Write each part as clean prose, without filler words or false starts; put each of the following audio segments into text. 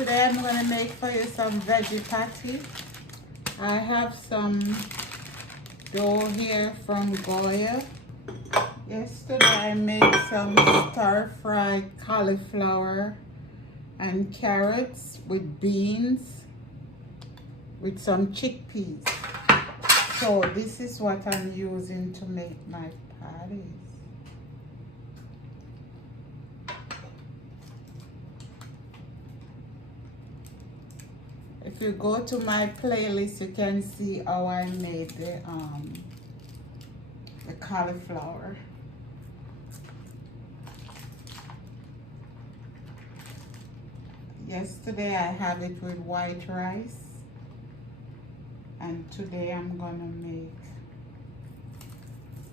Today I'm going to make for you some veggie patty. I have some dough here from Goya. Yesterday I made some stir-fried cauliflower and carrots with beans with some chickpeas. So this is what I'm using to make my patties. If you go to my playlist, you can see how I made the cauliflower. Yesterday I had it with white rice, and today I'm gonna make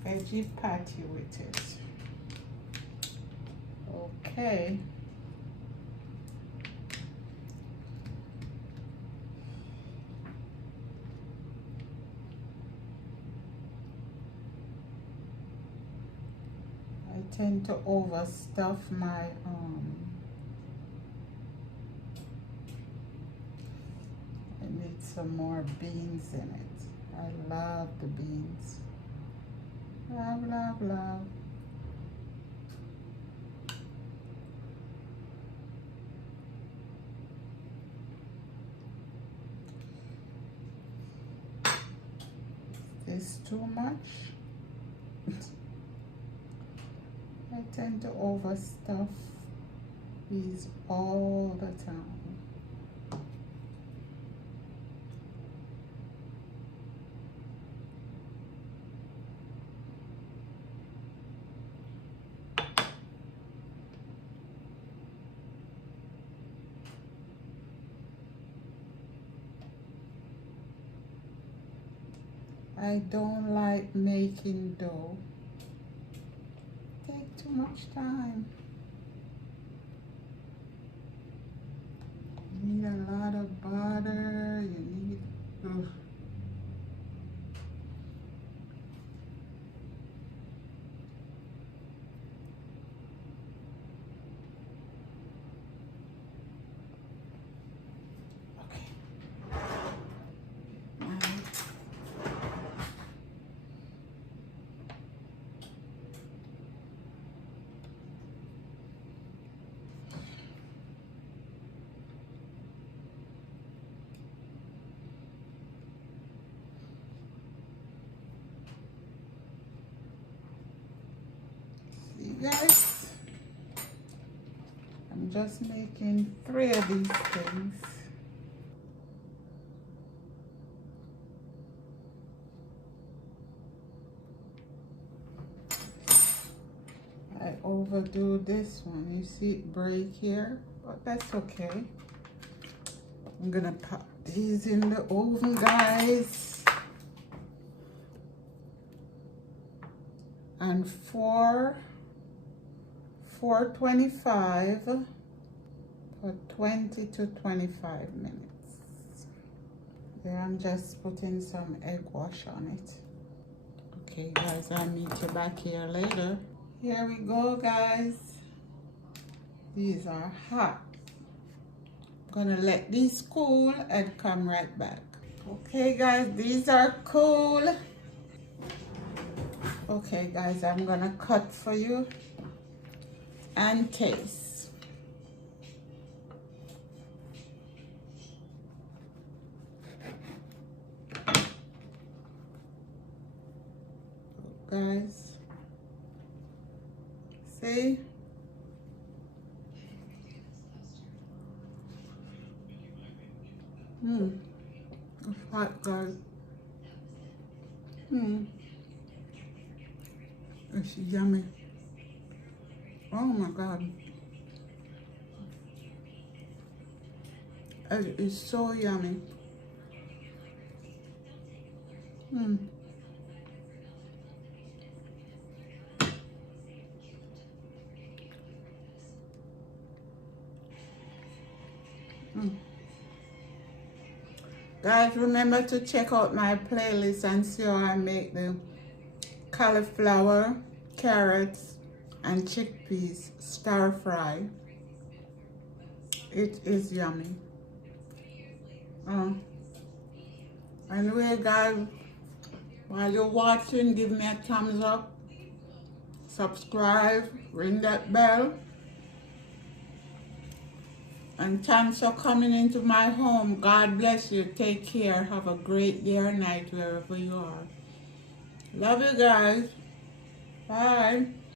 veggie patty with it. Okay. I tend to overstuff my I need some more beans in it. I love the beans. Love, love, love. Is this too much? I tend to overstuff these all the time. I don't like making dough. Take too much time. You need a lot of butter. You need. Ugh. Guys, I'm just making 3 of these things. I overdo this one. You see it break here, but that's okay. I'm gonna pop these in the oven, guys. And 425 for 20 to 25 minutes. There, I'm just putting some egg wash on it. Okay, guys, I'll meet you back here later. Here we go, guys. These are hot. I'm gonna let these cool and come right back. Okay, guys, these are cool. Okay, guys, I'm gonna cut for you and taste. Guys, see? It's hot, guys. It's yummy. Oh my God. It is so yummy. Guys, remember to check out my playlist and see how I make the cauliflower, carrots, and chickpeas stir fry. It is yummy. Anyway, guys, while you're watching, give me a thumbs up, subscribe, ring that bell. And thanks for coming into my home. God bless you. Take care. Have a great day or night wherever you are. Love you guys. Bye.